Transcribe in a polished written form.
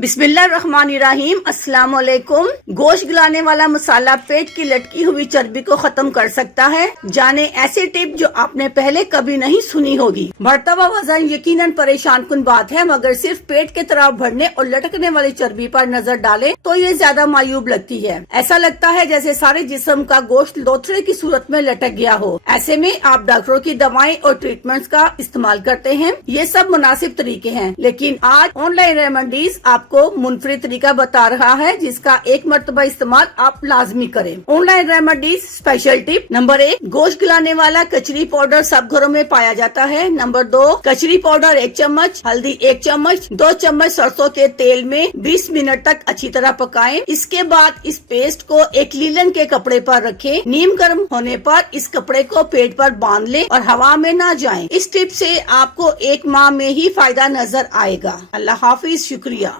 बिस्मिल्लाहिर्रहमानिर्रहीम। अस्सलाम वालेकुम। गोश्त गलाने वाला मसाला पेट की लटकी हुई चर्बी को खत्म कर सकता है। जाने ऐसी टिप जो आपने पहले कभी नहीं सुनी होगी। बढ़ता हुआ वजन यकीनन परेशान कुन बात है, मगर सिर्फ पेट के तरफ बढ़ने और लटकने वाली चर्बी पर नजर डालें तो ये ज्यादा मायूब लगती है। ऐसा लगता है जैसे सारे जिस्म का गोश्त लोथड़े की सूरत में लटक गया हो। ऐसे में आप डॉक्टरों की दवाएं और ट्रीटमेंट्स का इस्तेमाल करते हैं। ये सब मुनासिब तरीके हैं, लेकिन आज ऑनलाइन रेमेडीज आपको मुनफरिद तरीका बता रहा है जिसका एक मरतबा इस्तेमाल आप लाजमी करें। Online remedies special tip number 1, गोश्त गलाने वाला कचरी पाउडर सब घरों में पाया जाता है। नंबर 2, कचरी पाउडर 1 चम्मच, हल्दी 1 चम्मच, 2 चम्मच सरसों के तेल में 20 मिनट तक अच्छी तरह पकाएं। इसके बाद इस पेस्ट को एक लीलन के कपड़े पर रखें। नीम गर्म होने पर इस कपड़े को पेट पर बांध लें और हवा में न जाएं। इस टिप से आपको 1 माह में ही फायदा नजर आएगा। अल्लाह हाफिज, शुक्रिया।